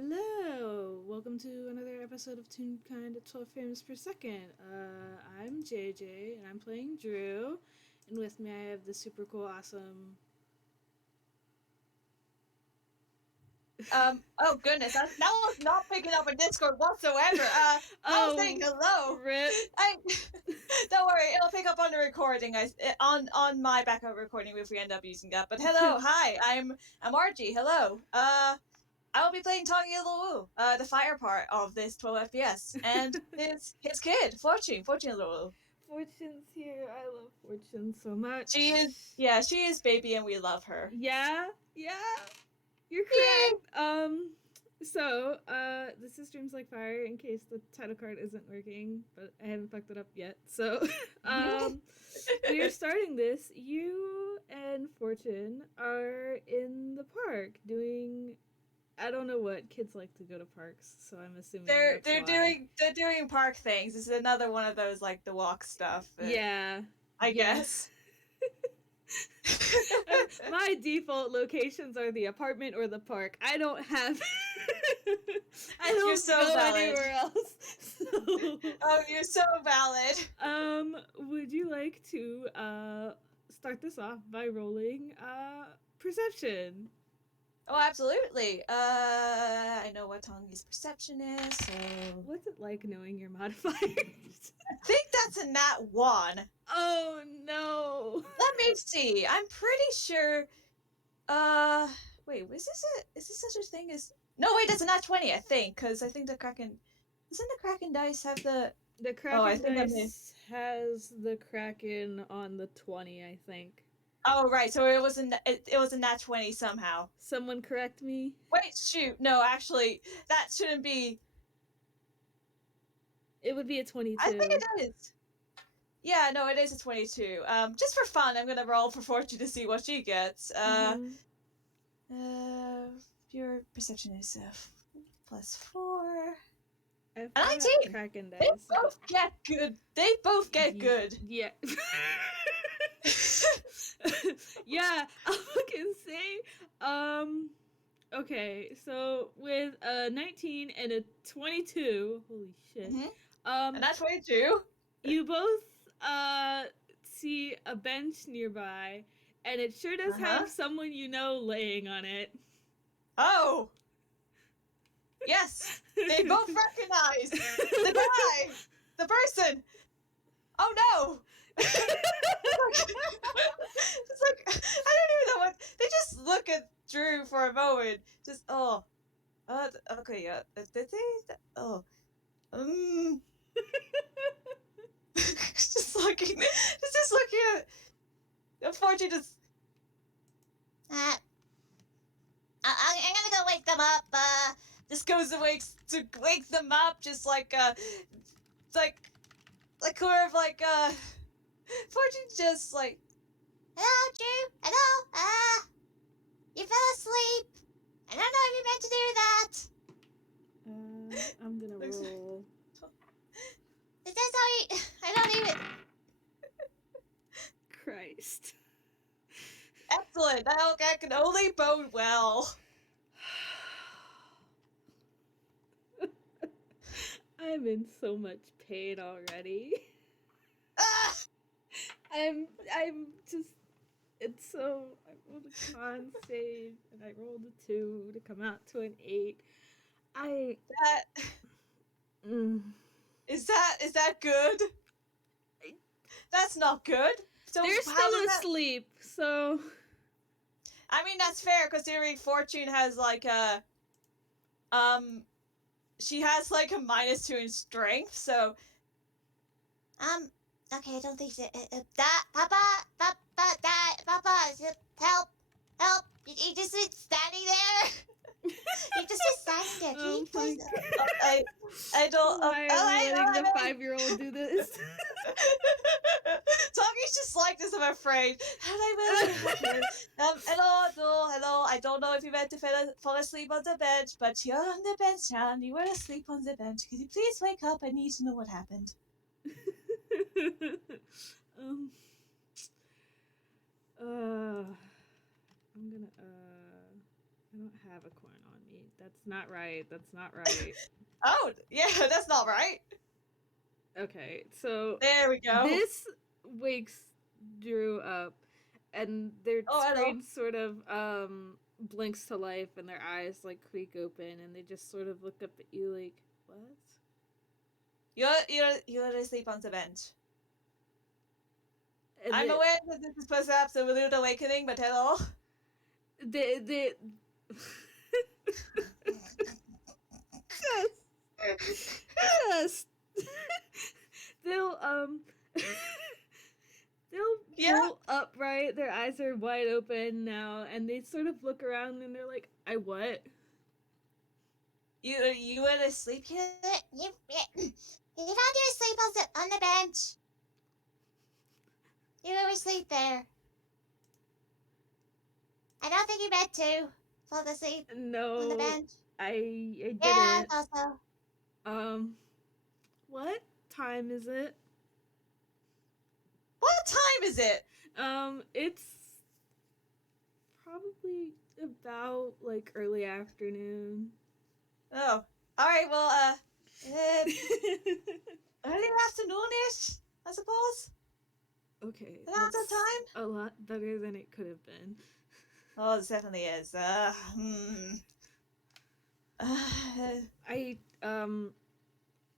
Hello! Welcome to another episode of Toonkind at 12 frames per second. I'm JayJay, and I'm playing Drew, and with me I have the super cool, awesome... Oh goodness, that was not picking up on Discord whatsoever. I was saying hello. Rip. Don't worry, it'll pick up on the recording, on my backup recording if we end up using that. But hello, hi, I'm Argee, hello. I will be playing Tanguy Leroux, the fire part of this 12 FPS, and his kid, Fortune Leroux. Fortune's here. I love Fortune so much. She is baby and we love her. Yeah, you're correct. This is Dreams Like Fire, in case the title card isn't working, but I haven't fucked it up yet. So, we are starting this. You and Fortune are in the park doing... I don't know what kids like to go to parks, so I'm assuming they're why. doing park things. This is another one of those like the walk stuff. Yeah, I guess. My default locations are the apartment or the park. I don't have. I don't You're so go valid. anywhere else. So, oh, you're so valid. Would you like to start this off by rolling perception? Oh, absolutely. I know what Tanguy's perception is, so... What's it like knowing your modifiers? I think that's a nat 1. Oh, no. Let me see. I'm pretty sure... Wait, is this such a thing as... No, wait, that's a nat 20, I think, because I think the Kraken... Doesn't the Kraken dice have the... The Kraken dice has the Kraken on the 20, I think. Oh, right, so it was a nat 20 somehow. Someone correct me? Wait, shoot, no, actually, that shouldn't be... It would be a 22. I think it is. Yeah, no, it is a 22. Just for fun, I'm gonna roll for Fortune to see what she gets. Your perception is +4. A 19! Kraken dice. They both get good. They both get good. Yeah. Yeah, I'll fucking say, okay, so with a 19 and a 22, holy shit. And that's 22. You both, see a bench nearby, and it sure does have someone you know laying on it. Oh! Yes! They both recognize the guy! The person! Oh no! It's like, I don't even know what... They just look at Drew for a moment. Just, oh. Okay, yeah. Did they... Oh. just looking at Fortune just... I'm gonna go wake them up, just goes and wake them up, just like, it's like sort of like, Fortune just like, hello, Drew, hello, you fell asleep, I don't know if you meant to do that. I'm gonna roll. Is this how you... I don't even... Christ. Excellent, that can only bode well. I'm in so much pain already. I'm just... It's so... I rolled a con save, and I rolled a 2 to come out to an 8. Is that good? That's not good. So they're still asleep, so... I mean, that's fair, considering Fortune has, like, she has, like, a -2 in strength, so... Okay, I don't think so. Papa, help, you just standing there? You just standing there. Can you please... I don't... Why am I letting the 5-year-old do this? Talking's just like this, I'm afraid. Hello. I don't know if you meant to fall asleep on the bench, but you're on the bench now, and you were asleep on the bench. Could you please wake up? I need to know what happened. I'm gonna, I don't have a coin on me. That's not right. That's not right. Oh, yeah, that's not right. Okay, so There we go. this wakes Drew up, and their Oh, hello. screen sort of blinks to life, and their eyes like creak open, and they just sort of look up at you like, what? You're asleep on the bench. And I'm aware that this is perhaps a rude awakening, but hello. they just they'll they'll pull upright, their eyes are wide open now, and they sort of look around and they're like, I what? You were asleep here? You found you asleep on the bench. You were asleep there. I don't think you meant to fall asleep No, on the bench. I didn't. Yeah, I thought so. What time is it? What time is it? It's probably about like early afternoon. Oh, all right. Well, early afternoonish, I suppose. Okay, That's the time. a lot better than it could have been. Oh, it definitely is.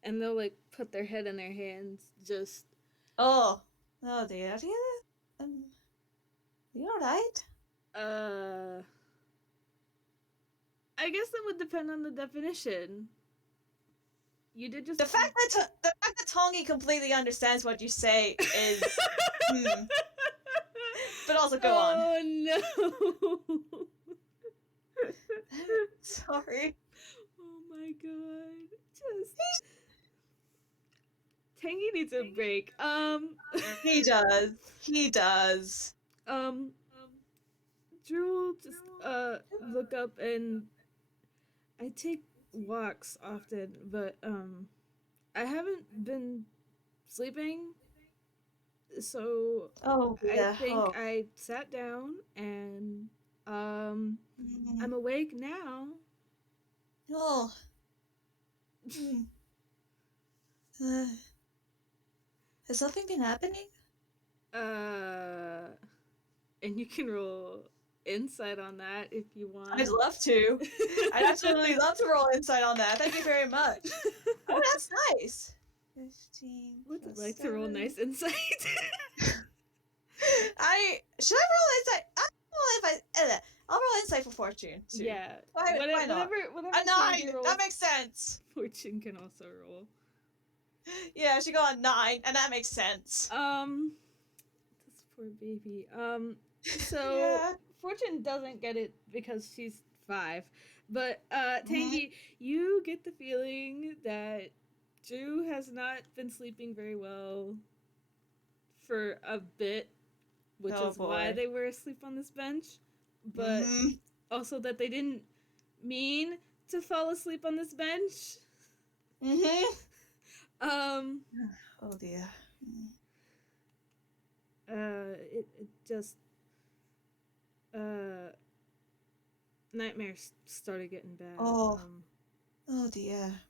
And they'll like put their head in their hands, just. Oh dear. You alright? I guess it would depend on the definition. You did just the fact that Tanguy completely understands what you say is. But also go on. Oh no. Sorry. Oh my god. Just Tanguy needs a break. He does. He does. Drew will just look up, and I take walks often, but I haven't been sleeping, so I think I sat down and I'm awake now. Oh. Has something been happening? And you can roll insight on that if you want. I'd love to. I'd absolutely love to roll insight on that. Thank you very much. Oh, that's nice. 15. Would you like to roll nice insight? Should I roll insight? I'll roll insight for fortune too. Yeah. Why not? Whatever A 9. That makes sense. Fortune can also roll. Yeah, she got a 9, and that makes sense. This poor baby. So Yeah. Fortune doesn't get it because she's 5, but Tanguy, you get the feeling that Drew has not been sleeping very well for a bit, which is why they were asleep on this bench, but also that they didn't mean to fall asleep on this bench. Oh dear. It just nightmares started getting bad. Oh dear.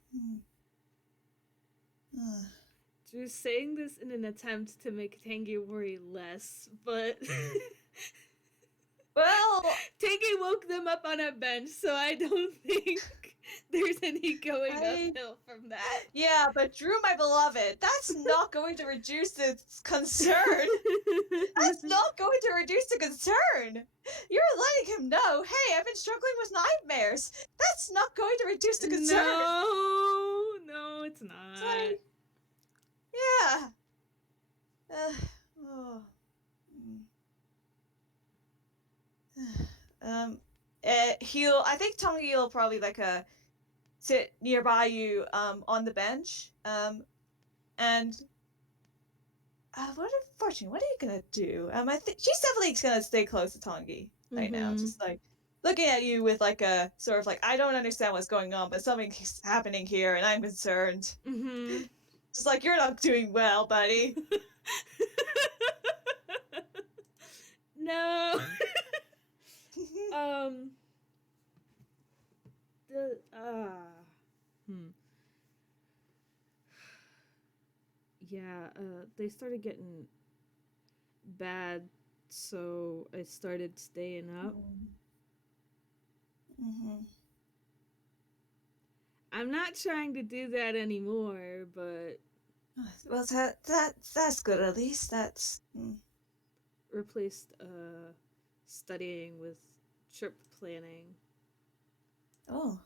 Drew's saying this in an attempt to make Tanguy worry less, but well, Tanguy woke them up on a bench, so I don't think there's any going uphill from that. Yeah, but Drew, my beloved, that's not going to reduce the concern. That's not going to reduce the concern. You're letting him know, hey, I've been struggling with nightmares. That's not going to reduce the concern. No, it's not. It's like, yeah. I think Tanguy will probably sit nearby you on the bench and Fortune, what are you gonna do? I think she's definitely gonna stay close to Tanguy right now, just like looking at you with like a sort of like, I don't understand what's going on, but something's happening here and I'm concerned. Just like, you're not doing well, buddy. No. the yeah, they started getting bad, so I started staying up. Mm-hmm. I'm not trying to do that anymore, but Well, that's good at least. That's replaced studying with trip planning. oh.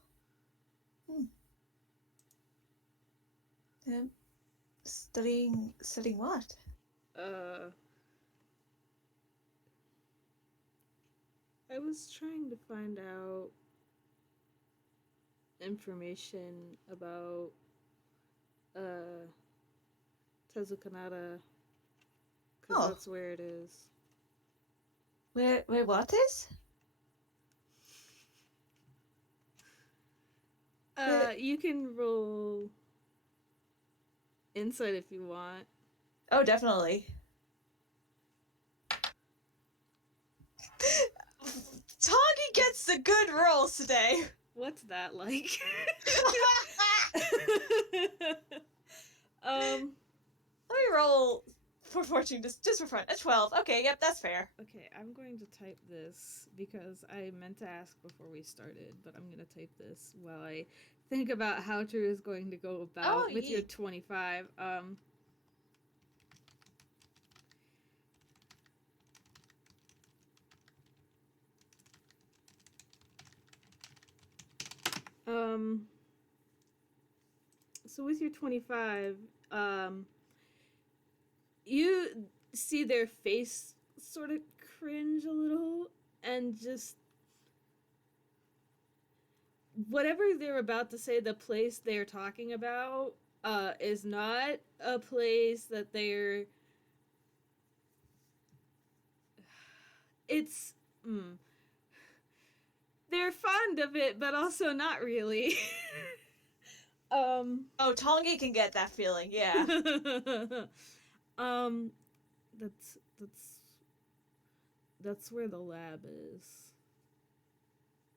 Studying what? Uh I was trying to find out information about uh Tezukanata because Oh, that's where it is. where what is? You can roll insight if you want. Oh, definitely. Tanguy gets the good rolls today. What's that like? Let me roll for fortune just for fun. A 12. Okay, yep, that's fair. Okay, I'm going to type this because I meant to ask before we started, but I'm going to type this while I think about how Drew is going to go about with your 25. So with your 25, you see their face sort of cringe a little and just whatever they're about to say, the place they're talking about is not a place that it's they're fond of it, but also not really. Oh, Tanguy can get that feeling, yeah. um, that's where the lab is.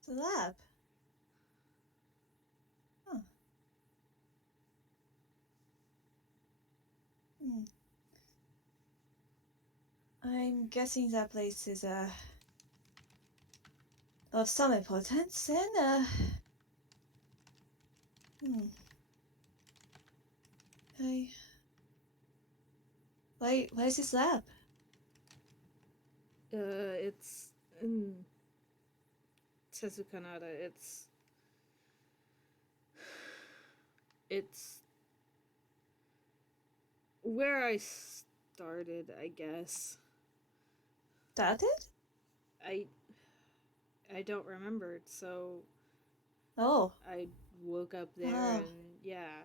The lab. Huh. I'm guessing that place is of some importance, and why is this lab? It's in Tezukanata. It's where I started, I guess. Started? I don't remember, so Oh. I woke up there and yeah.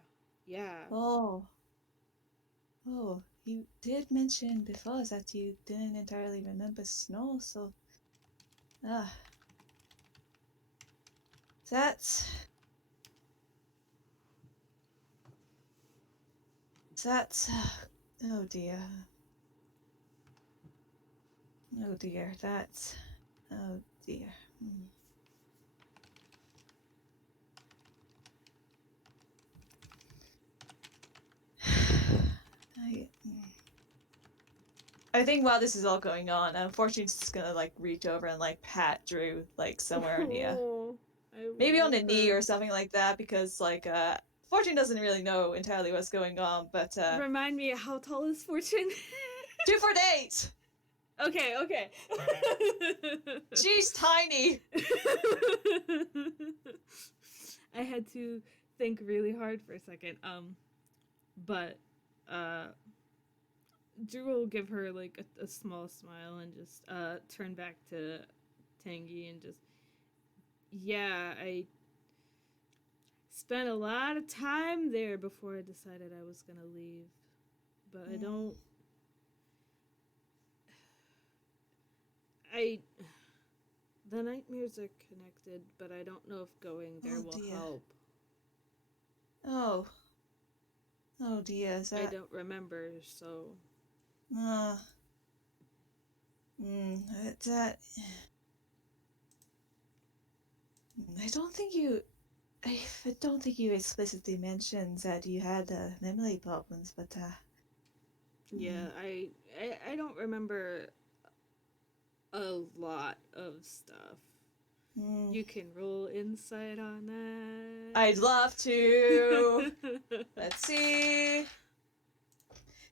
Oh. Oh, you did mention before that you didn't entirely remember snow, so ah, that's oh dear. Oh dear, that's oh dear. I think while this is all going on, Fortune's just gonna like reach over and like pat Drew like somewhere near, maybe on the knee or something like that, because like Fortune doesn't really know entirely what's going on, but Remind me, how tall is Fortune? 248. Okay. She's tiny. I had to think really hard for a second. But Drew will give her like a small smile and just turn back to Tanguy and just I spent a lot of time there before I decided I was gonna leave, but I don't. The nightmares are connected, but I don't know if going there will help. Oh. Oh dear, is that... I don't remember, so... that... I don't think you I don't think you explicitly mentioned that you had memory problems, but Yeah, I don't remember a lot of stuff. mm, You can roll insight on that. I'd love to. Let's see.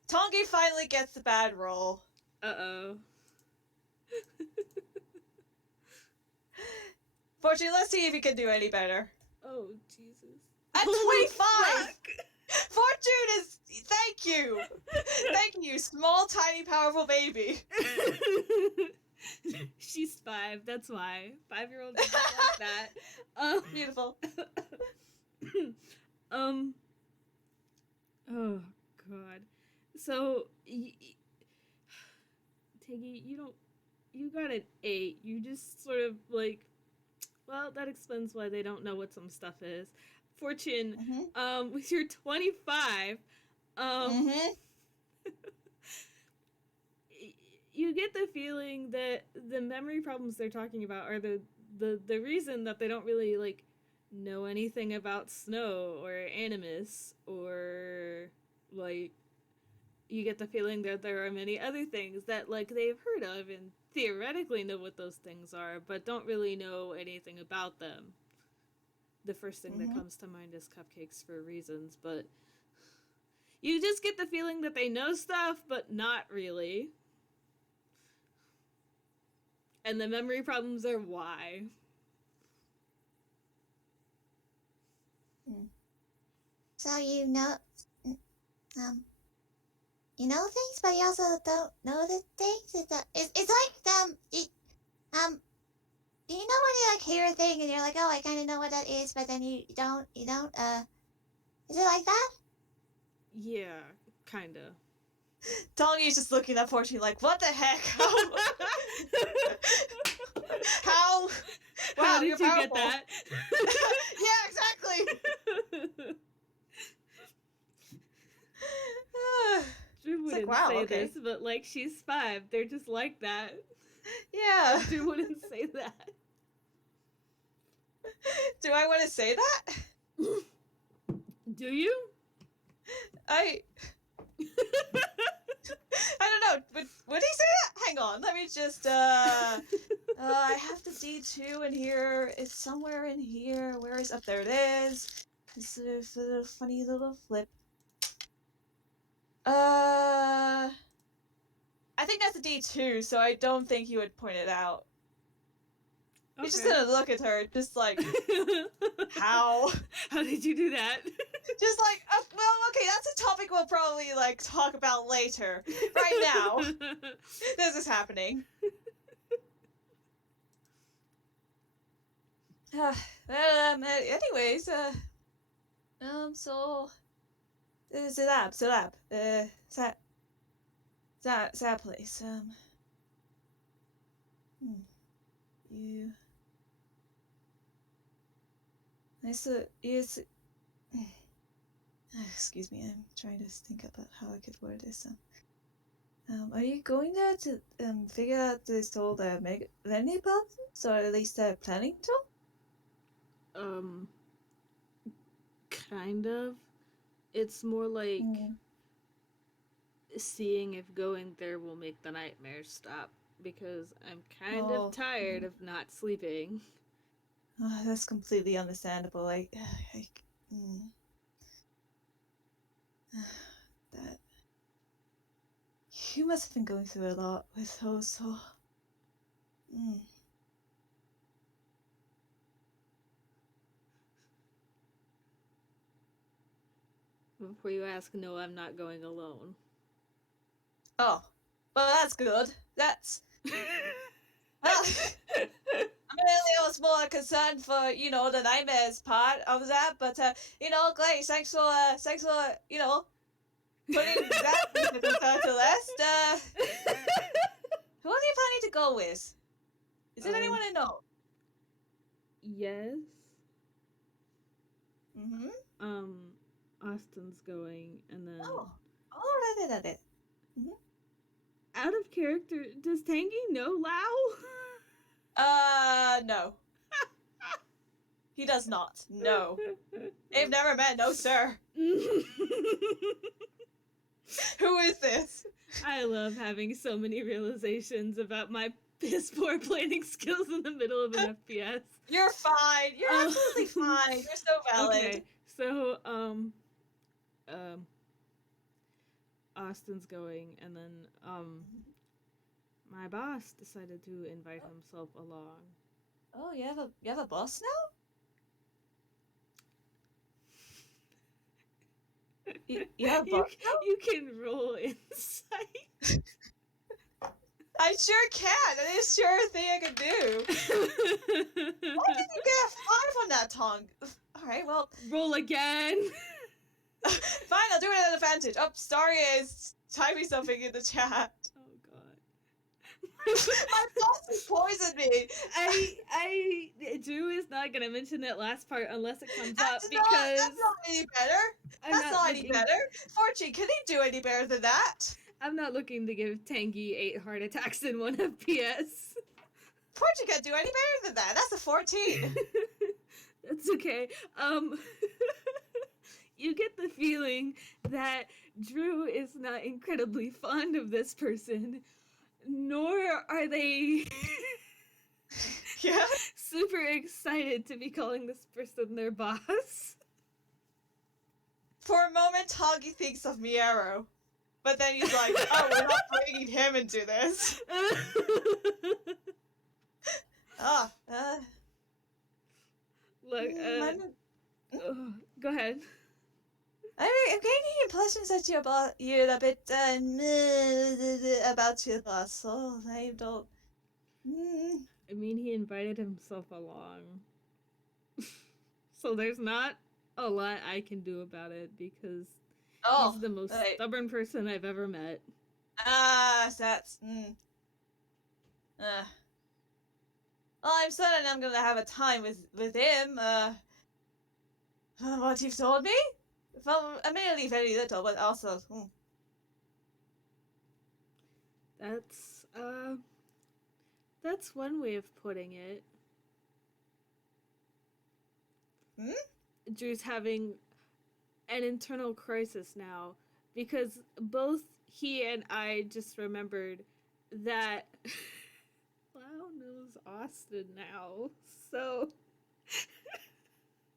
Tanguy finally gets the bad roll. Uh-oh. Fortunately, let's see if you can do any better. Oh, Jesus. At Holy 25! fuck! Fortune is. Thank you! Thank you, small, tiny, powerful baby. She's 5, that's why. 5-year-olds are just like that. Beautiful. Um, oh, God. So, Tiggy, you got an 8. You just sort of, like, well, that explains why they don't know what some stuff is. Fortune, Mm-hmm. with your 25, Mm-hmm. you get the feeling that the memory problems they're talking about are the reason that they don't really like know anything about snow or animus, or like you get the feeling that there are many other things that like they've heard of and theoretically know what those things are but don't really know anything about them. The first thing that Mm-hmm. comes to mind is cupcakes for reasons, but you just get the feeling that they know stuff but not really. And the memory problems are why. So you know things, but you also don't know the things. It's like do you know when you like hear a thing and you're like, oh, I kind of know what that is, but then you don't. Is it like that? Yeah, kinda. Tanguy's just looking at Fortune like, what the heck? How? Wow, How did you're you powerful. get that? Yeah, exactly. Drew wouldn't wow, say okay. this, but like she's 5. They're just like that. Yeah. Drew wouldn't say that. Do I want to say that? Do you? I don't know. Would he say that? Hang on. Let me just I have the D2 in here. It's somewhere in here. Where is up there it is. This little funny little flip. I think that's a D2, so I don't think he would point it out. Okay. He's just gonna look at her, just like, how? How did you do that? Just like, well, okay, that's a topic we'll probably like talk about later. Right now, this is happening. Anyways, so Zalab, that place, you, excuse me, I'm trying to think about how I could word this. Are you going there to figure out this whole many problems, or at least planning to? Kind of. It's more like seeing if going there will make the nightmares stop, because I'm kind of tired of not sleeping. Oh, that's completely understandable. That you must have been going through a lot with those, so. Before you ask, no, I'm not going alone. Oh, well, that's good. That's. Well, I was more concerned for, the nightmares part of that, but, great, thanks for, putting that to rest. Who are you planning to go with? Is it anyone I know? Yes. Mm-hmm. Austin's going, and then... Oh, right. Mm-hmm. Out of character, does Tanguy know Lao? No. He does not. No. They've never met, no sir. Who is this? I love having so many realizations about my piss poor planning skills in the middle of an FPS. You're fine. You're absolutely fine. You're so valid. Okay, so Austin's going, and then my boss decided to invite himself along. Oh, you have a boss now? You have a boss now? You can roll insight. I sure can. That is sure a thing I can do. Why did you get a 5 on that tongue? Alright, well. Roll again. Fine, I'll do it at advantage. Oh, Starry is typing something in the chat. Oh god. My boss has poisoned me. Drew is not gonna mention that last part unless it comes That's up because that's not any better. That's not any better. Fortune, can he do any better than that? I'm not looking to give Tanguy 8 heart attacks in 1 FPS. Fortune can't do any better than that. That's a 14. That's okay. You get the feeling that Drew is not incredibly fond of this person, nor are they Yeah. super excited to be calling this person their boss. For a moment, Tanguy thinks of Miero. But then he's like, oh, we're not bringing him into this. Look, go ahead. I'm getting the impression that you're a bit about your boss, so I don't. I mean, he invited himself along. So there's not a lot I can do about it because he's the most stubborn person I've ever met. That's. Well, I'm certain I'm gonna have a time with him. What you've told me? Well, admittedly very little, but also. That's one way of putting it. Drew's having an internal crisis now because both he and I just remembered that Lau knows Austin now, so.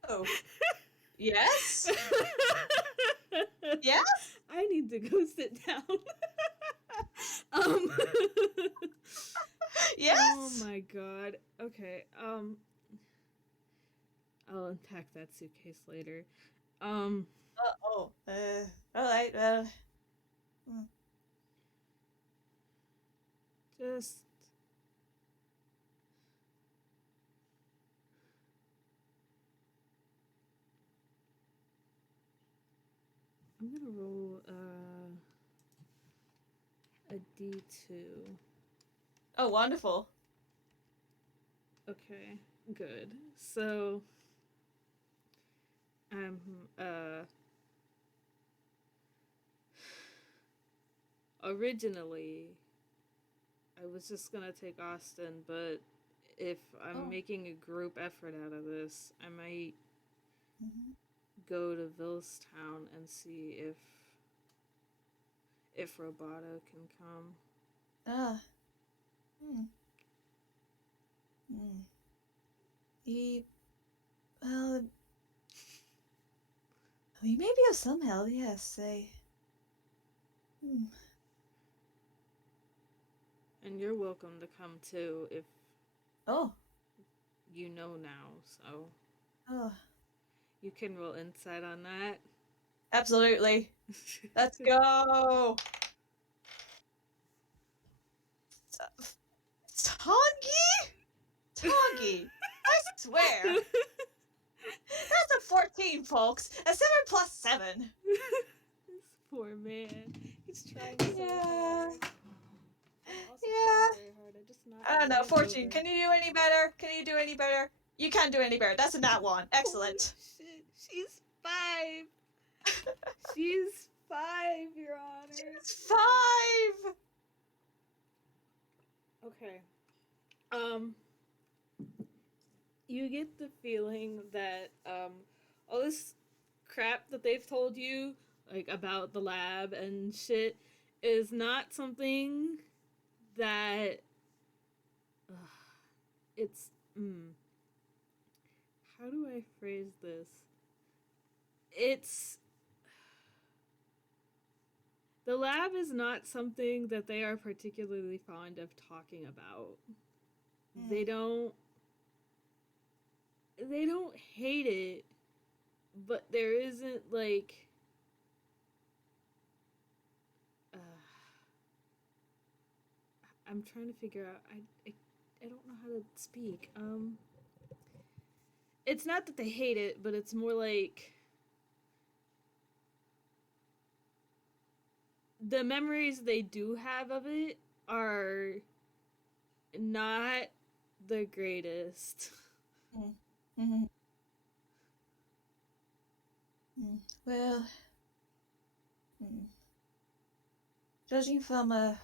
Oh. Yes? Yes? I need to go sit down. Yes? Oh my god. Okay, I'll unpack that suitcase later. Alright, well. Just. I'm gonna roll a D2. Oh, wonderful. Okay, good. So, originally, I was just gonna take Austin, but if I'm making a group effort out of this, I might go to Villestown and see if Roboto can come. He may be of some help, yes. And you're welcome to come too if you know now, so. You can roll insight on that. Absolutely. Let's go! Tanguy? I swear! That's a 14, folks! A 7 plus 7! This poor man. He's trying so hard. I don't know, Fortune, can you do any better? Can you do any better? You can't do any better. That's a nat 1. Excellent. Holy shit. She's 5. She's 5, Your Honor. She's 5! Okay. you get the feeling that all this crap that they've told you, like about the lab and shit, is not something that it's how do I phrase this? It's the lab is not something that they are particularly fond of talking about. They don't hate it, but there isn't like uh, I'm trying to figure out I don't know how to speak. It's not that they hate it, but it's more like the memories they do have of it are not the greatest. Mm-hmm. Well, judging from the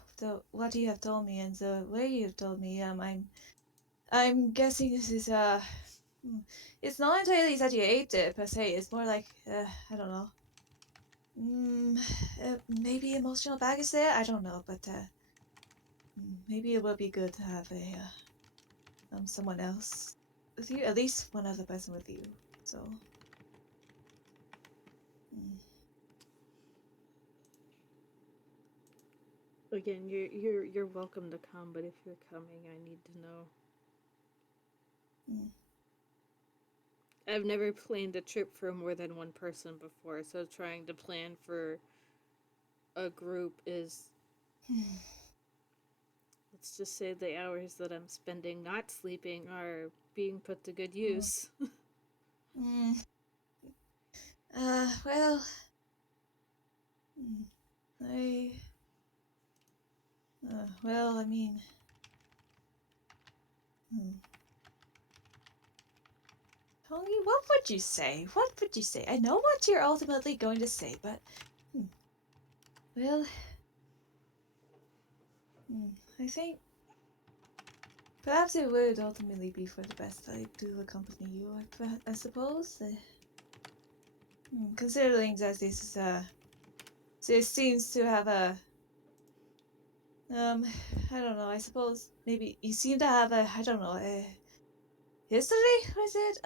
what you have told me and the way you have told me, I'm guessing this is it's not entirely that you ate it per se. It's more like I don't know. Maybe emotional baggage there. I don't know, but maybe it would be good to have a someone else with you, at least one other person with you. So. Again, you're welcome to come, but if you're coming, I need to know. I've never planned a trip for more than one person before, so trying to plan for a group is let's just say the hours that I'm spending not sleeping are being put to good use. Well, I. Well, I mean. Tony, what would you say? What would you say? I know what you're ultimately going to say, but. Well. I think. Perhaps it would ultimately be for the best I do accompany you, I suppose. Considering that this is this seems to have a I don't know, I suppose maybe you seem to have a I don't know, a history with it?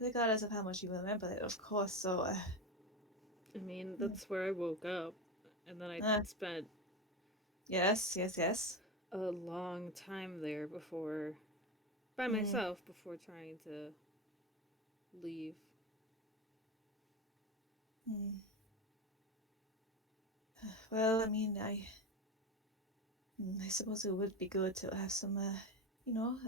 Regardless of how much you remember it, of course, so I mean, that's where I woke up, and then I spent yes. a long time there before by myself before trying to leave. Well, I mean, I suppose it would be good to have some, you know,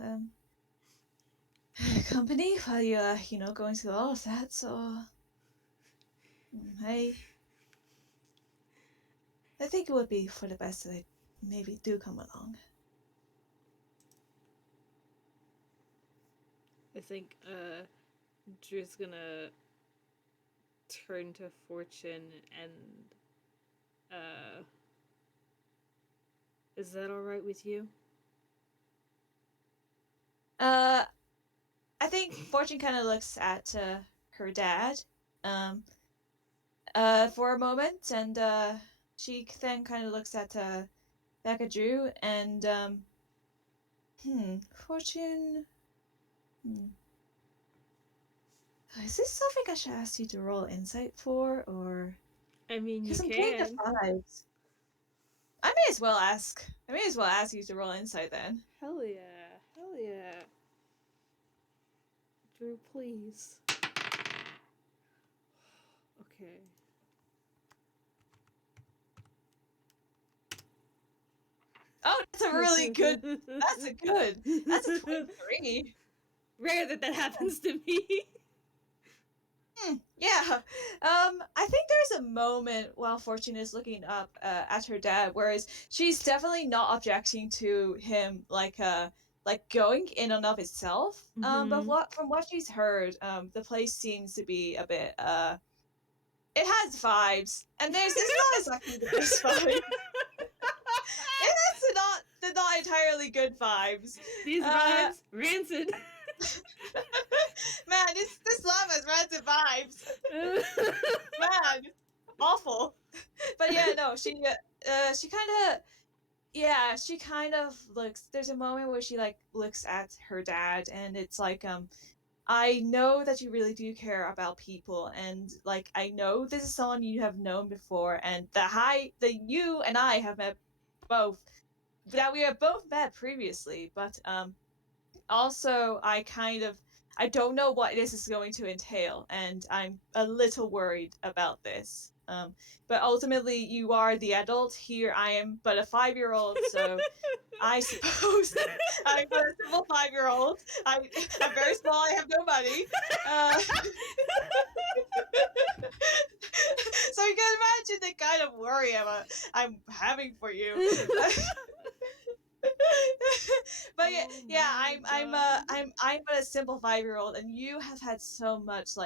company while you're, going through all of that. So, I think it would be for the best that I maybe do come along. I think Drew's gonna turn to Fortune and is that all right with you? I think Fortune kind of looks at her dad, for a moment, and she then kind of looks at back at Drew, and Fortune. Is this something I should ask you to roll insight for, or? I mean, you Because I'm getting the can. vibes. I may as well ask. I may as well ask you to roll insight then. Hell yeah. Hell yeah. Drew, please. Okay. Oh, that's a really good. That's a good. That's a 23. Rare that happens to me. Yeah. I think there's a moment while Fortune is looking up at her dad, whereas she's definitely not objecting to him like going in and of itself. But from what she's heard, the place seems to be a bit it has vibes, and it's not exactly the best vibes. It has not entirely good vibes. These vibes rancid. Man, this lab has random vibes. Man, awful. But yeah, no, she kind of looks. There's a moment where she like looks at her dad, and it's like, I know that you really do care about people, and like I know this is someone you have known before, and that you and I have met both, that we have both met previously, but also I don't know what this is going to entail, and I'm a little worried about this. But ultimately, you are the adult here. I am but a 5-year-old, so I suppose I'm but a simple 5-year-old. I'm very small. I have no money. So you can imagine the kind of worry I'm having for you. But yeah, Oh yeah, my I'm but a simple 5-year-old, and you have had so much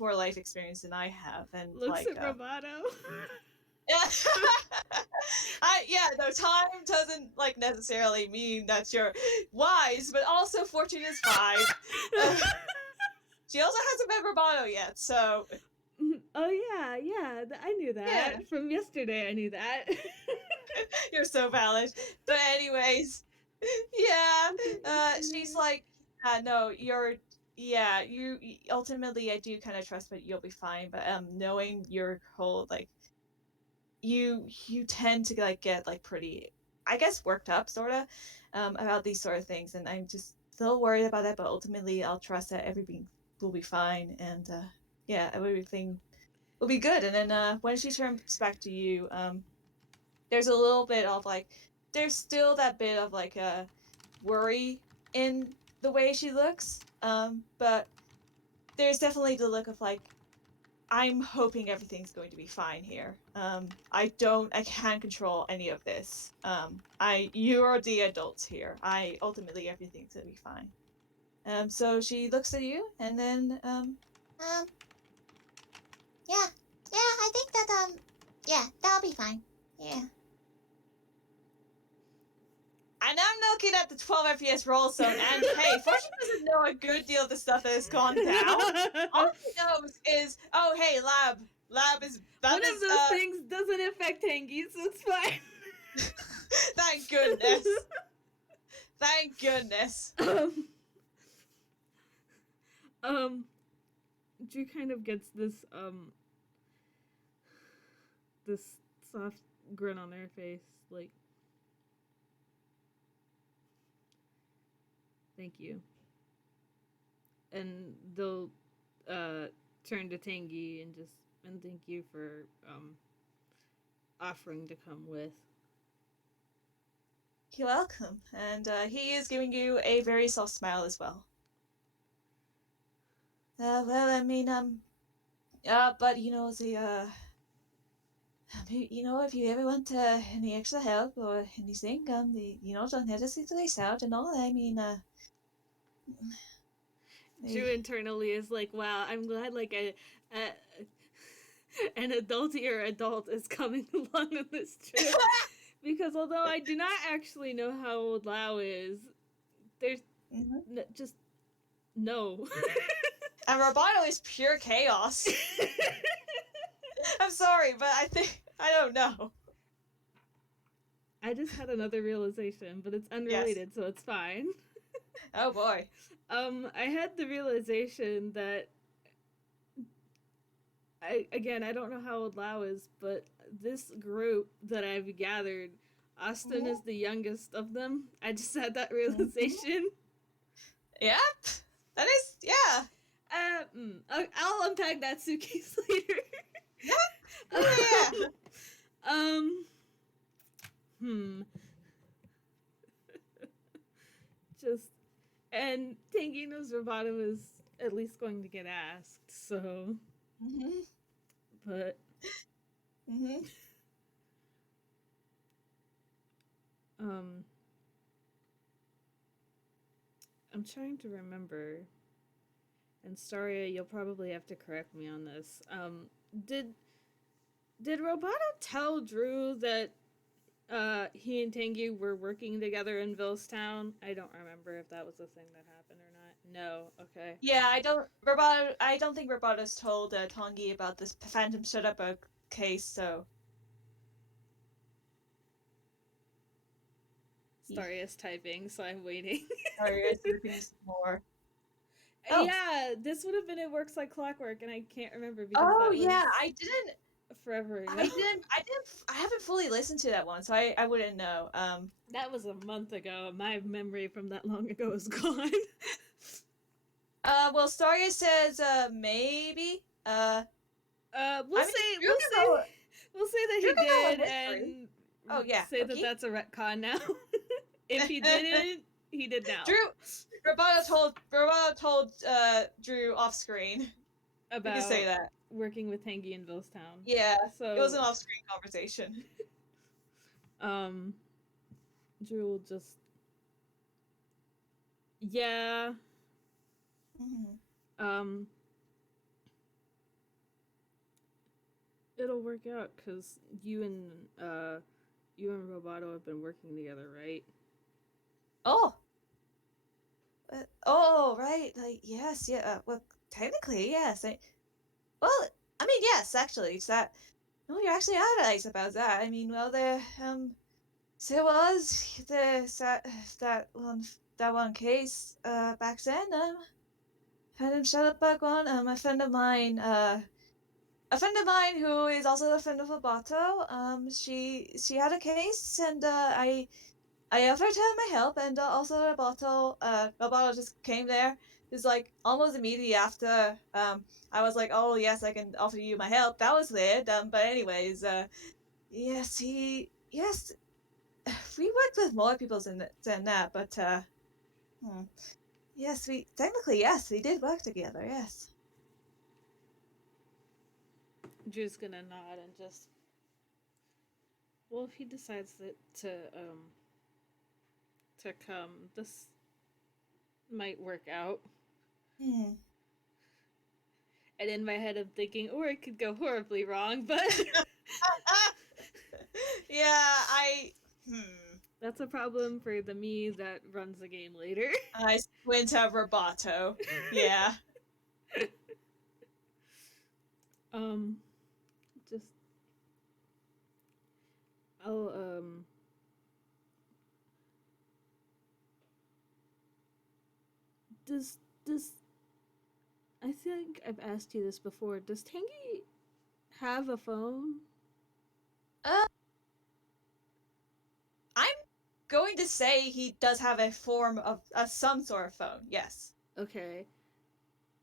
more life experience than I have, and Looks like at Roboto. yeah, no, time doesn't like necessarily mean that you're wise, but also Fortune is 5. Uh, she also hasn't met Roboto yet, so Oh yeah, I knew that yeah, from yesterday. I knew that. you're so valid. But anyways, yeah, she's like, no, you ultimately I do kind of trust, but you'll be fine. But knowing your whole like you tend to like get like pretty, I guess, worked up sort of about these sort of things, and I'm just still worried about that, but ultimately I'll trust that everything will be fine, and yeah, everything will be good. And then when she turns back to you, there's a little bit of like, there's still that bit of like a worry in the way she looks, but there's definitely the look of like, I'm hoping everything's going to be fine here. I can't control any of this. You're the adults here. Ultimately, everything's gonna be fine. So she looks at you, and then, Um, yeah, I think that yeah, that'll be fine. Yeah. and I'm looking at the 12 FPS roll zone, and hey, Fortune doesn't know a good deal of the stuff that has gone down. All she knows is, oh hey, lab is One of those things doesn't affect Tanguy, so it's fine. thank goodness. Thank goodness. Drew kind of gets this soft grin on their face, like, thank you. And they'll turn to Tanguy and thank you for offering to come with. You're welcome. And he is giving you a very soft smile as well. Well, I mean, but you know, if you ever want any extra help or anything, don't hesitate to reach out and all. I mean, Drew internally is like, wow, I'm glad like an adultier adult is coming along on this trip. Because although I do not actually know how old Lau is, there's just no. And Roboto is pure chaos. I'm sorry, but I don't know. I just had another realization, but it's unrelated, so it's fine. Oh boy. I had the realization that I don't know how old Lau is, but this group that I've gathered, Austin is the youngest of them. I just had that realization. Yep. That is, yeah. I'll unpack that suitcase later. Yeah. Just, and Tanguy knows Roboto is at least going to get asked, so. But. I'm trying to remember, and sorry, you'll probably have to correct me on this. Did Roboto tell Drew that he and Tanguy were working together in Villestown? I don't remember if that was a thing that happened or not. No. Okay. Yeah, I don't think Roboto's told Tanguy about this Phantom Shutterbug case, so Story is typing, so I'm waiting. sorry, I was looking some more. Oh. Yeah, this would have been It Works Like Clockwork, and I can't remember because Oh that was yeah, forever ago. I haven't fully listened to that one, so I wouldn't know. That was a month ago. My memory from that long ago is gone. Well, Staria says, maybe. We'll I mean, say Drew we'll can say go. we'll say that Drew he can go on did, history. and Oh yeah, say that okay. that's a retcon now. If he didn't, he did now. Roboto told Drew off screen. You can say About that. working with Tanguy in Town. Yeah, So it was an off screen conversation. Drew will just yeah. Mm-hmm. It'll work out because you and Roboto have been working together, right? Oh. Oh right, like yes, yeah. Well, technically yes. Well, I mean yes, actually. It's that. No, you're actually right about that. I mean, well, so it was that one case back then. Phantom Shutterbug one. A friend of mine who is also a friend of Abato. She had a case, and I offered her my help, and also Abato just came there. It's like almost immediately after. I was like, oh yes, I can offer you my help. That was weird. But anyways, yes, we worked with more people than that, but yes, we did work together. Yes. Drew's gonna nod and just. Well, if he decides to come, this might work out. Hmm. And in my head, I'm thinking, or it could go horribly wrong, but Yeah, that's a problem for the me that runs the game later. I squint at Roboto. Yeah. um, just I'll does I think I've asked you this before. Does Tangy have a phone? Uh, I'm going to say he does have a form of some sort of phone. Yes. Okay.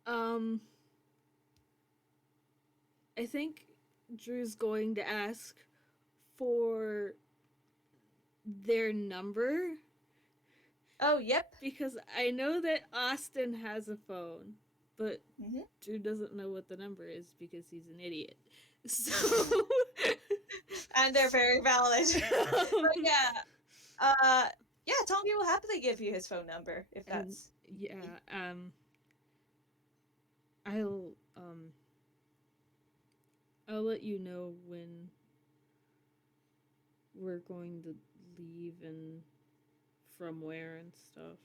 Um, I think Drew's going to ask for their number Oh, yep. because I know that Austin has a phone, but Mm-hmm. Drew doesn't know what the number is because he's an idiot. So, And they're very valid. But yeah, Tommy will happily give you his phone number if and that's. yeah, I'll um I'll let you know when we're going to leave and from where and stuff.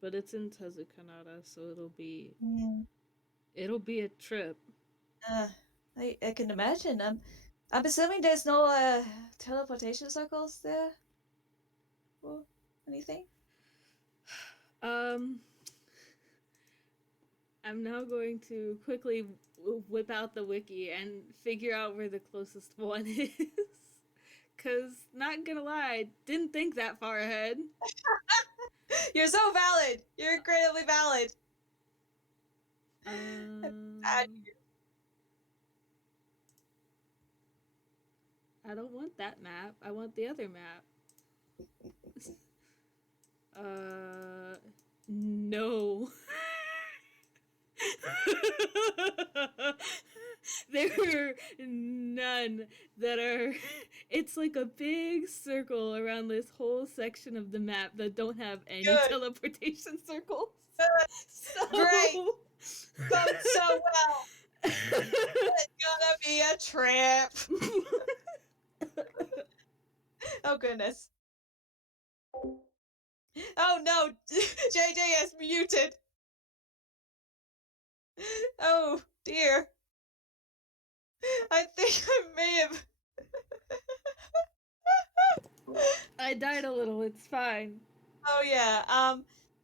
But it's in Tezukanata, so Mm. it'll be a trip. Uh, I can imagine. I'm assuming there's no teleportation circles there or anything. Um, I'm now going to quickly whip out the wiki and figure out where the closest one is. Cause not gonna lie, didn't think that far ahead. You're so valid. You're incredibly valid. Um, I don't want that map. I want the other map. No. There are none that are. It's like a big circle around this whole section of the map that don't have any Good. teleportation circles. Good. So... Great. Going so well. It's gonna be a trip. Oh goodness. Oh no, JayJay has muted. Oh dear. I think I may have. I died a little. It's fine. Oh yeah.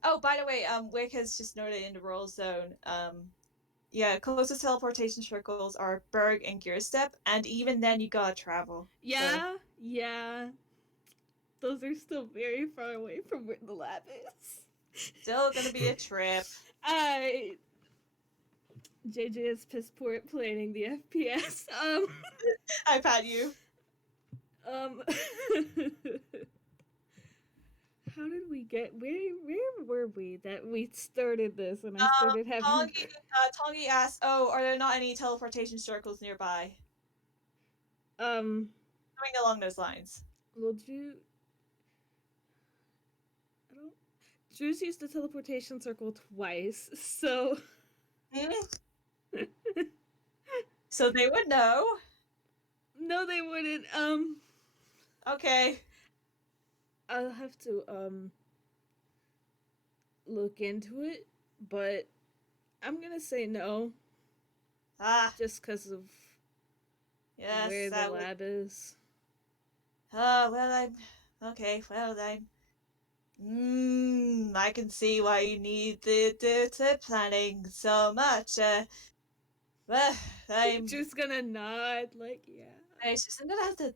Oh, by the way, Wick has just noted in the roll zone. Yeah, closest teleportation circles are Berg and Gearstep, and even then you gotta travel. Yeah, yeah. Those are still very far away from where the lab is. Still gonna be a trip. I JJ is piss poor at planning the FPS. I've had you. Um How did we get where were we that we started this and I started having Tongi asks, "Oh, are there not any teleportation circles nearby?" um Something along those lines. well I don't Drew's used the teleportation circle twice, so Hmm? So they would know. no they wouldn't. Okay. I'll have to look into it, but I'm gonna say no Ah, just because of yes, where the that would. lab is. Well, okay. Well, I can see why you need the planning so much. Well, Just gonna nod, like, yeah. I'm gonna have to,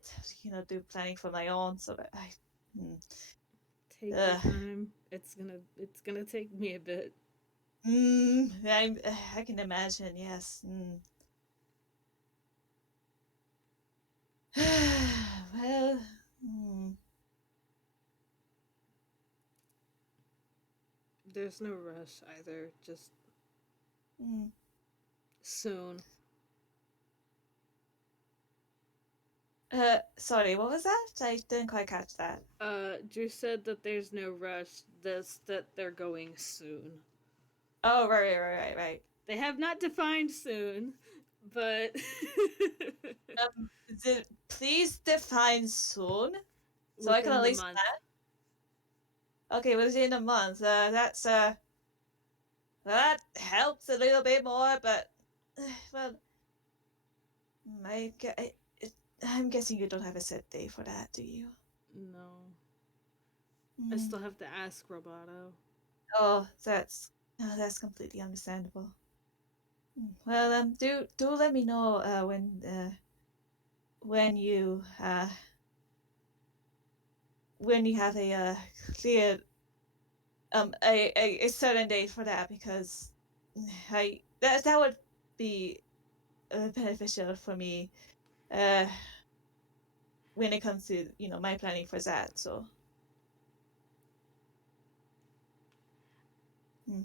do planning for my own. So that Take your uh, time. It's gonna take me a bit. I can imagine. Yes. Well. There's no rush either. Just Mm. soon. Sorry, what was that? I didn't quite catch that. Drew said that there's no rush. That they're going soon. Oh, right. They have not defined soon, but Please define soon, so I can within at the least month. plan. Okay, within a month. That helps a little bit more, but well, I'm guessing you don't have a set day for that, do you? No, I Mm. still have to ask Roboto. Oh, that's completely understandable. Well, do let me know when you have a clear a certain date for that, because that would be beneficial for me uh when it comes to my planning for that. So mm.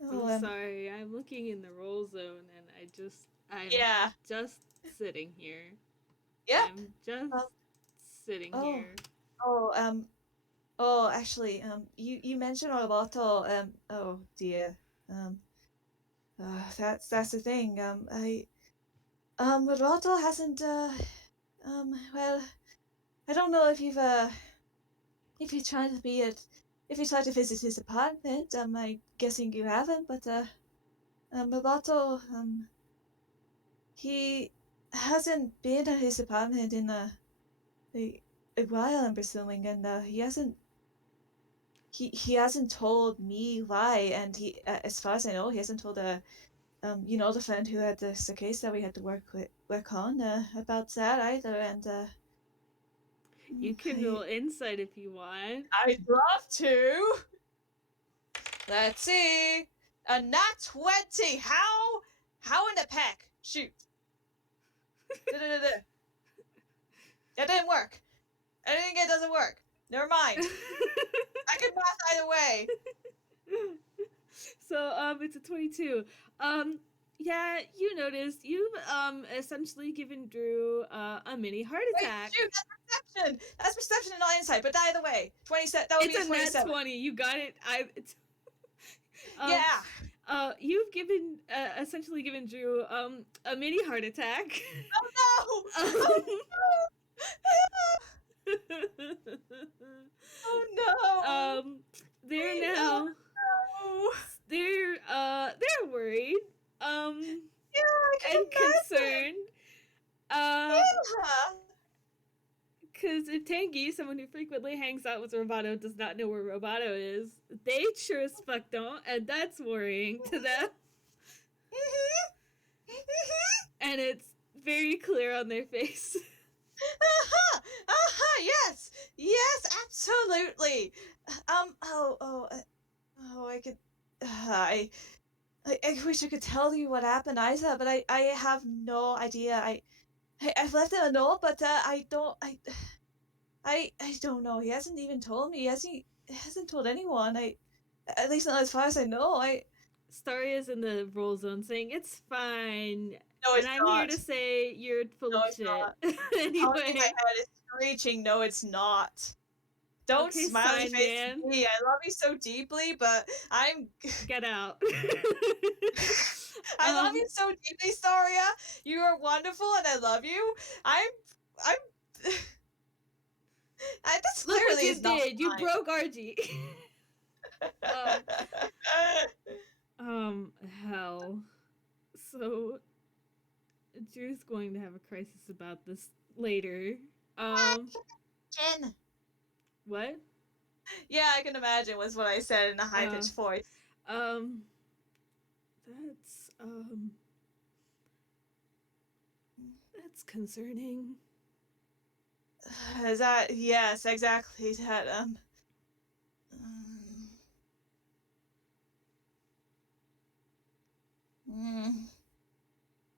Oh, I'm sorry. I'm looking in the roll zone and I'm yeah, just sitting here. yep. I'm just Um, sitting oh here. oh oh actually, you mentioned Roboto. Oh dear. um that's the thing. Roboto hasn't well, I don't know if you tried to be at if you tried to visit his apartment. I'm guessing you haven't, but Roboto, he hasn't been at his apartment in a, a while, I'm presuming, and he hasn't told me why, and as far as I know, he hasn't told the friend who had the case that we had to work on about that either, and You can roll insight if you want. I'd love to. Let's see. A nat 20. How in the peck? Shoot. Da-da-da-da. That didn't work. Anything it doesn't work. Never mind. I can math either way. So it's a 22. Yeah, you noticed you've essentially given Drew a mini heart Wait, attack. shoot, that's perception. That's perception and not insight, but either way. 27. That would It's be a a 27. nat 20. You got it. Yeah. You've essentially given Drew a mini heart attack. Oh no! Oh no! Oh no! They're now Oh, they're worried, yeah, I can and imagine. concerned, Yeah. because if Tanguy, someone who frequently hangs out with Roboto, does not know where Roboto is, they sure as fuck don't, and that's worrying to them. And it's very clear on their face. Yes, yes, absolutely. I could, I wish I could tell you what happened, Isa, but I have no idea. I've left him a note, but I don't know. He hasn't even told me. He hasn't told anyone. At least not as far as I know. Staria's in the roll zone saying, it's fine. No, And it's I'm here not. to say you're full No, of it's shit. not. Talking in my Anyway. head is screeching. No, it's not. Don't Okay, smiley sign, face man. me. I love you so deeply, but I'm. Get out. I love you so deeply, Saria. You are wonderful, and I love you. I'm. This Look what clearly you is not did. You fine. broke Argee. Hell. So, Drew's going to have a crisis about this later. Jen. What? Yeah, I can imagine was what I said in a high pitched voice. That's, that's concerning. Is that yes, exactly that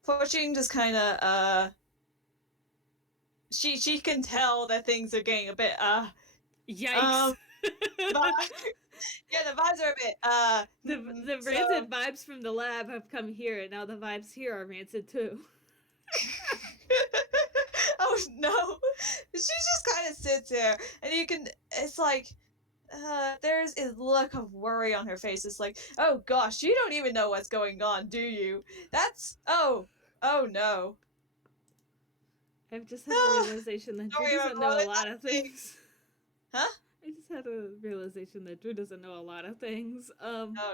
Fortune just kind of she can tell that things are getting a bit Yikes. yeah, the vibes are a bit the rancid vibes from the lab have come here, and now the vibes here are rancid too. Oh no. She just kind of sits there, and it's like there's a look of worry on her face. It's like, oh gosh, you don't even know what's going on, do you? That's oh no. I've just had a realization that Drew Don't even doesn't know bother a lot of asking. things. Huh? I just had a realization that Drew doesn't know a lot of things. Oh no.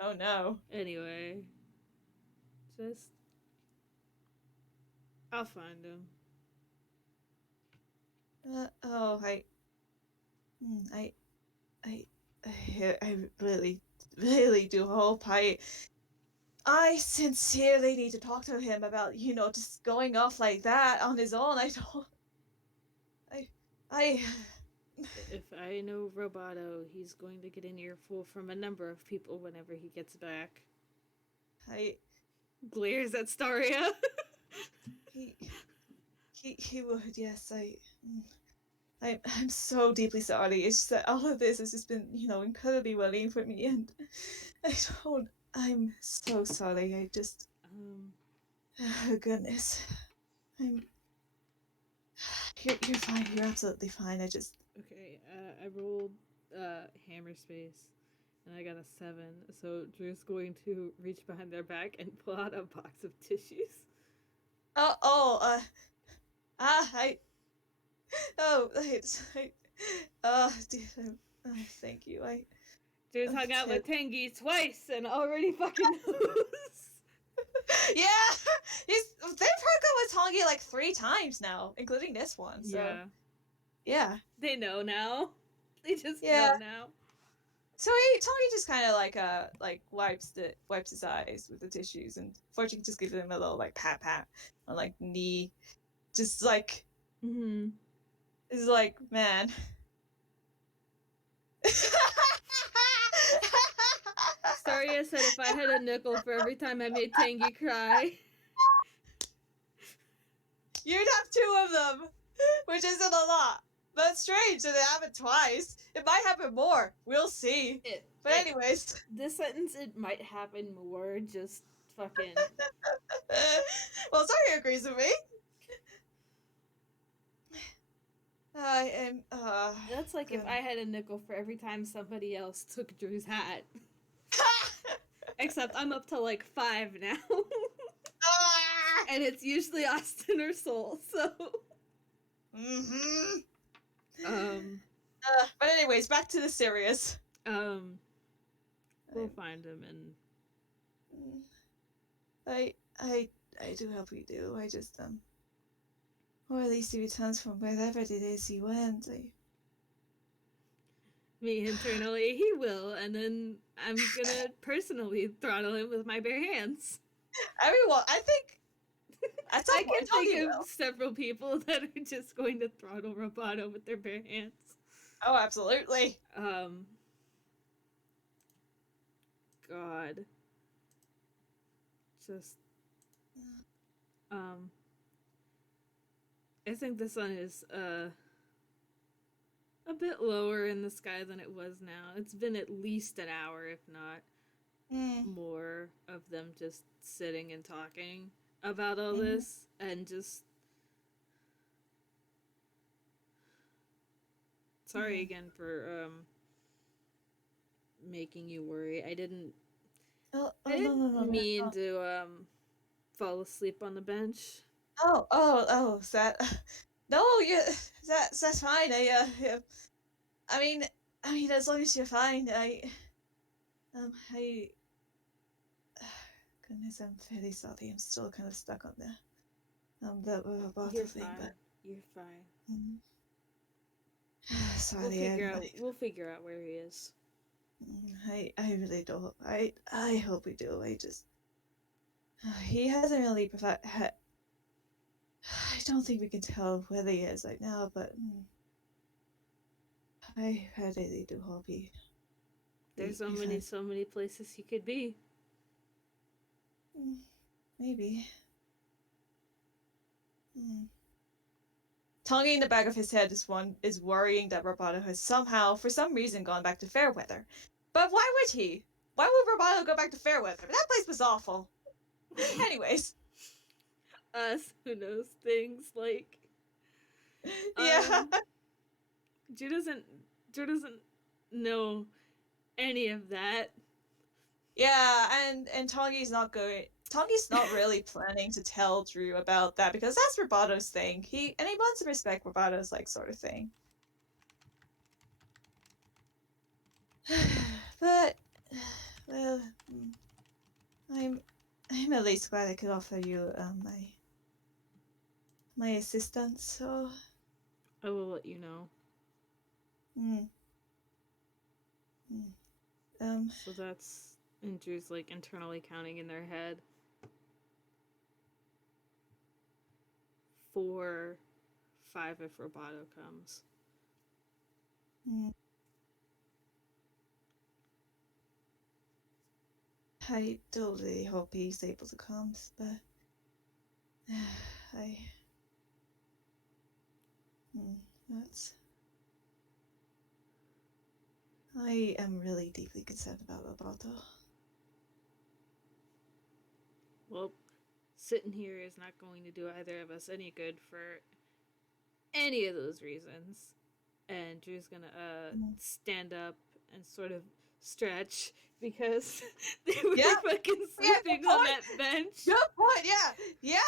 Oh no. Anyway, just I'll find him. I really, really do hope I sincerely need to talk to him about, just going off like that on his own. I If I know Roboto, he's going to get an earful from a number of people whenever he gets back. I Glares at Staria. he would, yes. I'm so deeply sorry. It's just that all of this has just been, incredibly worrying for me, and I'm so sorry. I just, oh goodness, you're fine. You're absolutely fine. I just. Okay, I rolled hammer space, and I got a 7. So Drew's going to reach behind their back and pull out a box of tissues. Thank you. Drew's hung out with Tanguy twice and already fucking knows. Yeah, they've hooked up with Tanguy like 3 times now, including this one. So yeah, they know now. They just Yeah. know now. So Tanguy just kind of like wipes his eyes with the tissues, and Fortune just gives him a little like pat on like knee, just like is like, man. Staria said if I had a nickel for every time I made Tanguy cry. You'd have 2 of them, which isn't a lot. But it's strange that it happened twice. It might happen more. We'll see. But anyways. This sentence, it might happen more, just fucking... Well, Saria agrees with me. I am, That's like if I had a nickel for every time somebody else took Drew's hat. Except I'm up to like 5 now. And it's usually Austin or Soul, so... But anyways, back to the serious. We'll find him and I do hope we do. I just or at least he returns from wherever it is he went. me internally, he will, and then I'm gonna personally throttle him with my bare hands. Everyone, I think at some I point can Tanguy think will. of several people that are just going to throttle Roboto with their bare hands. Oh, absolutely. God. Just, I think the sun is, a bit lower in the sky than it was now. It's been at least an hour, if not more, of them just sitting and talking about all this, and just... Sorry again for, making you worry. I didn't mean to, fall asleep on the bench. Is that... No, yeah, that's fine. I mean, as long as you're fine, goodness, I'm fairly sorry. I'm still kind of stuck on the roboto You're thing, fine. but You're fine. sorry, We'll figure out where he is. I really don't. I hope we do. He hasn't really I don't think we can tell where he is right now, but I really do hope he. There's so finds... many places he could be. Maybe. Tanguy in the back of his head is worrying that Roboto has somehow, for some reason, gone back to Fairweather. But why would he? Why would Roboto go back to Fairweather? That place was awful. Anyways. Us who knows things like... Yeah. Drew doesn't know any of that. Yeah, and Tanguy's not really planning to tell Drew about that because that's Roboto's thing. He wants to respect Roboto's sort of thing. But well, I'm at least glad I could offer you my assistance. So I will let you know. So that's... And Drew's internally counting in their head. 4, 5 if Roboto comes. I do really hope he's able to come, but I am really deeply concerned about Roboto. Well, sitting here is not going to do either of us any good for any of those reasons. And Drew's gonna stand up and sort of stretch because they were fucking sleeping on that bench. Good point. Yeah.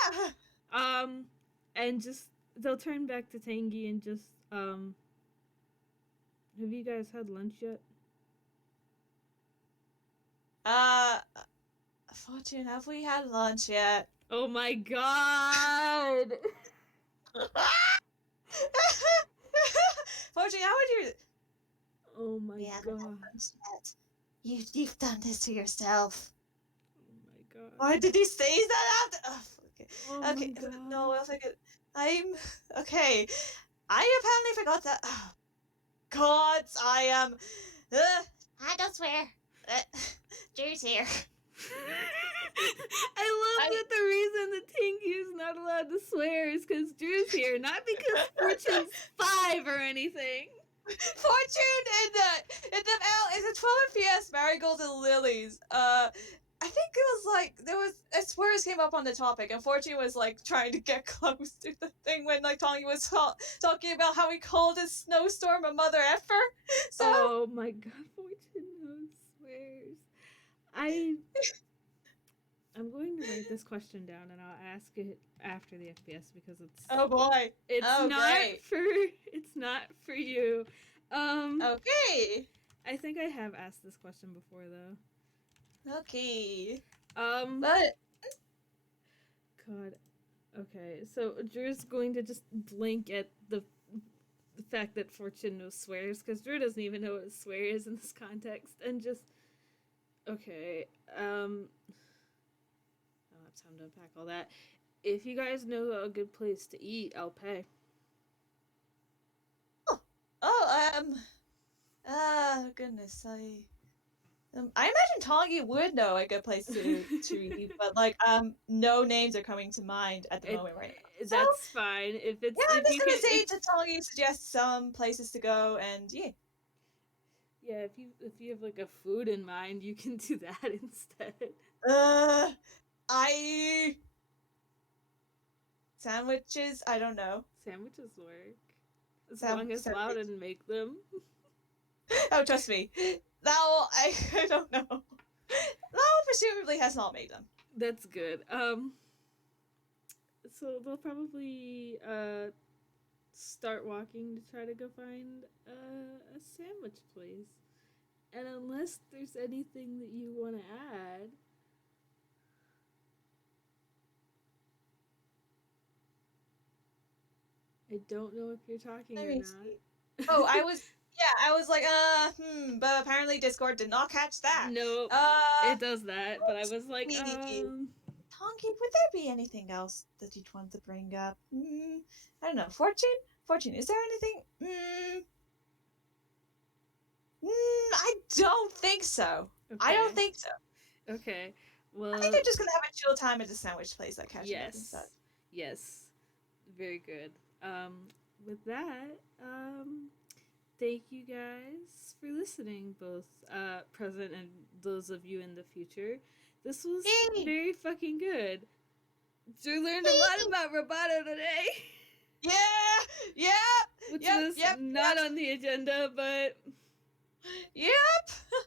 And just they'll turn back to Tanguy and just have you guys had lunch yet? Fortune, have we had lunch yet? Oh my god! Fortune, how would you... Oh my god. You've done this to yourself. Oh my god. Why did you say that after? Okay. Oh Okay. my god. No, I think I'm okay. I apparently forgot that. Oh, gods, I am. I don't swear. Drew's here. I love that the reason that Tanguy is not allowed to swear is because Drew's here, not because Fortune's 5 or anything. Fortune in the is it 12 FPS Marigolds and Lilies. I think it was there was swears came up on the topic, and Fortune was trying to get close to the thing when Tanguy was talking about how he called his snowstorm a mother effer. So oh my god, Fortune knows swears. I'm going to write this question down and I'll ask it after the FPS because it's oh boy, it's not for you. Okay. I think I have asked this question before though. Okay. Um, But God. Okay, so Drew's going to just blink at the fact that Fortune knows swears, because Drew doesn't even know what a swear is in this context, and just okay. I don't have time to unpack all that. If you guys know a good place to eat, I'll pay. Goodness, I imagine Tanguy would know a good place to eat, but like, no names are coming to mind at the It, moment right now. So, that's fine. If it's yeah, I'm if just you can gonna say if to Tanguy suggest some places to go, and yeah. yeah if you have like a food in mind, you can do that instead. Uh, I sandwiches. I don't know. Sandwiches work as long as Sandwich. Loudon make them. Oh, trust me. Now I don't know. Now presumably has not made them. That's good. So they'll probably start walking to try to go find a sandwich place. And unless there's anything that you want to add, I don't know if you're talking Let or me not. see. Oh, I was like, but apparently Discord did not catch that. Nope, Uh, it does that. But I let's was like, see. Tonki, would there be anything else that you'd want to bring up? I don't know. Fortune, is there anything? I don't think so. I don't okay, think so. okay. I think Well, they're just gonna have a chill time at the sandwich place, like catching up and such. yes, yes, very good. With that, thank you guys for listening, both present and those of you in the future. This was Yay! very fucking good. Drew learned a lot about Roboto today, Yeah! which Yep! was not on the agenda, but Yep!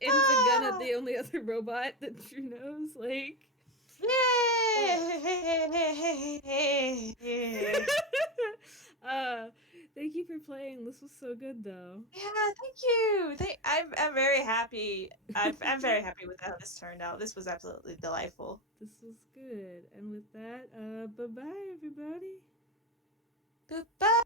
aims a gun at the only other robot that Drew knows. Like, Yay! uh, thank you for playing. This was so good, though. Yeah, thank you. I'm very happy. I'm very happy with how this turned out. This was absolutely delightful. This was good. And with that, bye bye, everybody. Goodbye.